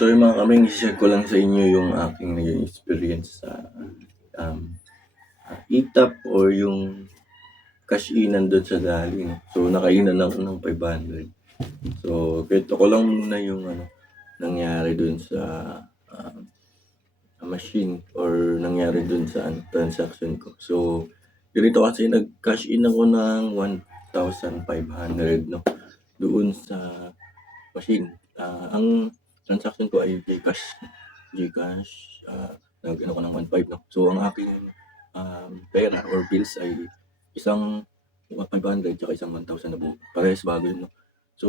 So yung mga kaming, i-share ko lang sa inyo yung aking naging experience sa um, ETAP or yung cash-inan doon sa Dali. No? So nakainan lang ako ng 500. So kwento ko lang muna yung nangyari doon sa um, machine or nangyari doon sa transaction ko. So ganito kasi nag-cash in ako ng 1,500 no doon sa machine. Ang transaction ko ay GCash, nag-ano ko ng 1,500 no. So ang aking pera or bills ay isang 500 tsaka isang 1,000 na buo. Parehas bago yun no. So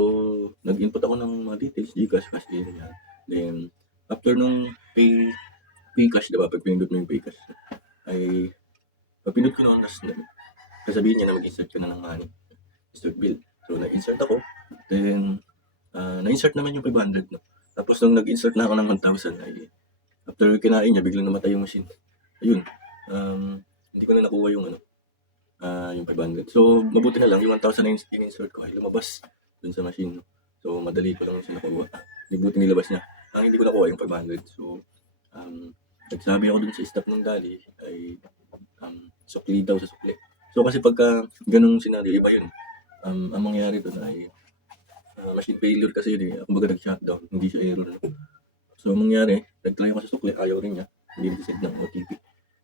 nag-input ako ng mga details, GCash, cash in yan. Then after nung Pcash, diba? Pag pinindot mo yung Pcash, ay pag pinindot ko noon, sasabihin niya na mag-insert ka na ng money. Insert bill. So, na-insert ako. Then, na-insert naman yung 500, no? Tapos, nung nag-insert na ako ng 1,000, ay after kinain niya, biglang namatay yung machine. Ayun. Hindi ko na nakuha yung yung 500. So, mabuti na lang, yung 1,000 na in-insert ko ay lumabas dun sa machine. No? So, madali ko lang siya nakuha. Buti nilabas niya. Hindi ko nakuha yung 500. So, nagsabi ako dun sa staff ng Dali ay sukli daw sa sukli. So kasi pagka ganung scenario, iba yun. Ang mangyayari dun ay machine failure kasi yun eh. Kumbaga nag-shutdown, hindi siya error. So ang mangyari, nag-try ako sa sukli, ayaw rin niya. Hindi nag-send ng OTP.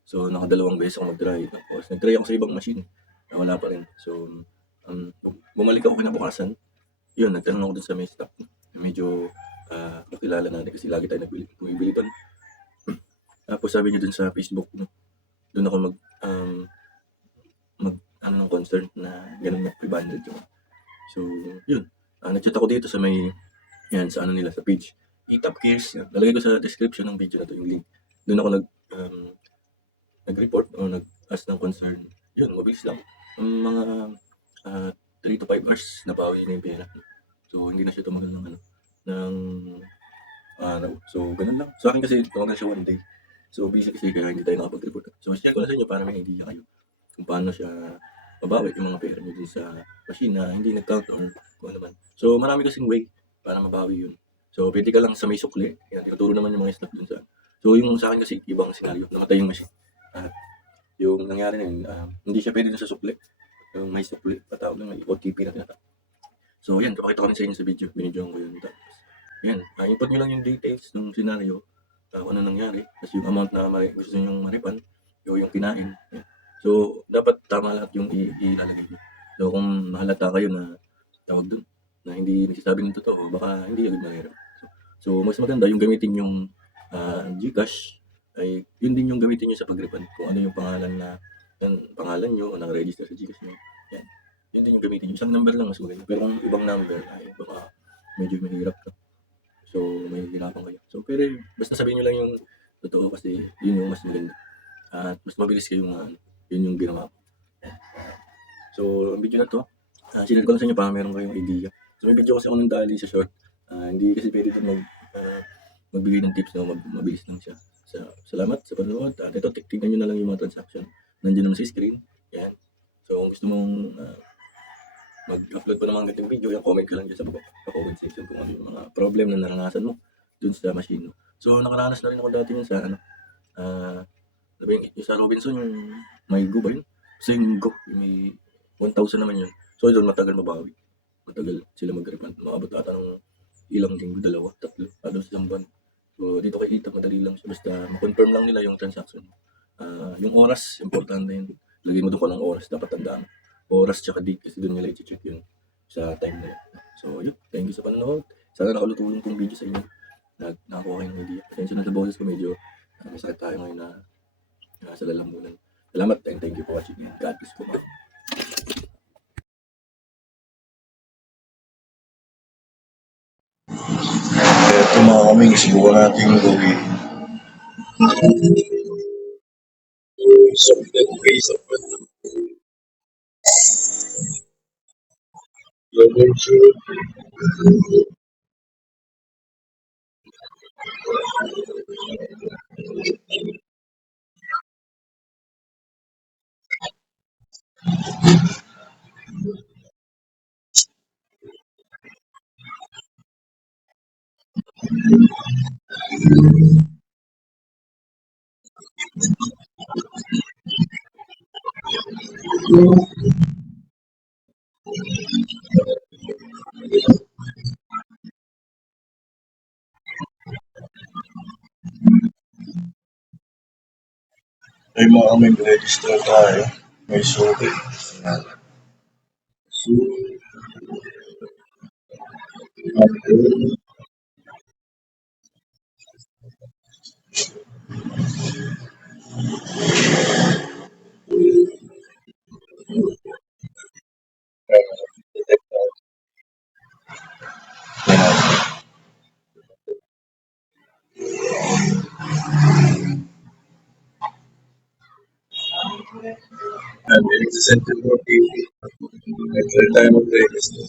So nakadalawang beses ako mag-try. Tapos nag-try ako sa ibang machine. Wala pa rin. So bumalik ako kinabukasan. Yun, nagtanong ako dun sa may staff. Medyo kakilala natin kasi lagi tayo bumibili dun. Tapos sabi niya dun sa Facebook, no? Doon ako ng concern na ganun na 500 yung. So, yun. Nag-chat ako dito sa may, yan, sa nila, sa page. ETAP Cares. Nalagay ko sa description ng video na to yung link. Doon ako nag-report o nag-ask ng concern. Yun, mabilis lang. Mga 3 to 5 hours nabawi na yung pera. So, hindi na siya tumagal ng araw. So, ganun lang. Sa akin kasi, tumagal siya 1 day. So, busy kasi kaya hindi tayo nakapag-report. So, share ko na sa inyo para may idea kayo kung paano siya mabawi yung mga pera nyo din sa machine na hindi nag-count or kung ano man. So, marami kasing way para mabawi yun. So, pwede ka lang sa may sukli. Yan, ituturo naman yung mga staff dun sa. So, yung sa akin kasi, ibang senaryo. Namatay yung machine. At yung nangyari na yun, hindi siya pwede dun sa sukli. Yung may sukli, patawag lang, may OTP na tinatawag. So, yan, kapakita ko rin sa inyo sa video. Binidyoan ko yun. Tapos, yan, input nyo lang yung details ng senaryo. Kung ano nangyari, tapos yung amount na gusto nyo maripan, yung kinain. Yan. So, dapat tama lahat yung ilalagay nyo. So, kung nahalata kayo na tawag dun, na hindi nagsasabi ng totoo, baka hindi agad mahirap. So, mas maganda yung gamitin yung GCash, ay yun din yung gamitin nyo sa pag-refund. Kung ano yung pangalan nyo o nang-register sa GCash nyo. Yan. Yun din yung gamitin nyo. Isang number lang mas maganda. Pero kung ibang number, ay baka medyo mahirap ka. So, may hirapan kayo. So, pero basta sabihin nyo lang yung totoo kasi yun yung mas maganda. At mas mabilis kayo yun yung ginawa ko. So, ang video na to, sinare ko lang sa inyo para meron kayong idea. So, may video kasi ako ng Dali sa short. Hindi kasi pwede doon magbigay ng tips na mabilis lang siya. So, salamat sa panonood. At ito, tignan nyo na lang yung mga transaction. Nandiyan naman sa screen. Yan. So, kung gusto mong mag-upload pa ng mga ganitong video, yung comment ka lang dyan sa comment section kung ano yung mga problem na naranasan mo dun sa machine. So, nakaranas na rin ako dati yun sa yung sa Robinson, yung may go ba yun? So, yung go, may 1,000 naman yun. So, doon matagal mabawi. Matagal sila mag-refund. Maabot ata ng ilang linggo, 2, 3, sa isang buwan. So, dito kay Ita, madali lang siya. Basta ma-confirm lang nila yung transaction. Yung oras, importante yun. Lagay mo doon ko ng oras, dapat tandaan. Oras tsaka date kasi doon nila i-check yun sa time na yun. So, yun. Thank you sa panonood. Sana nakalutulong tong video sa inyo. Nakakuha kayo ng idea. Attention na sa boses ko, medyo masakit tayo ngayon na sa lalambunan. Salamat and thank you for watching and God bless po. Ito mga kaming, subukan natin gawin. Something ways of Ay mga may register tayo. May suki. And it is sent to OTP. Every time of register.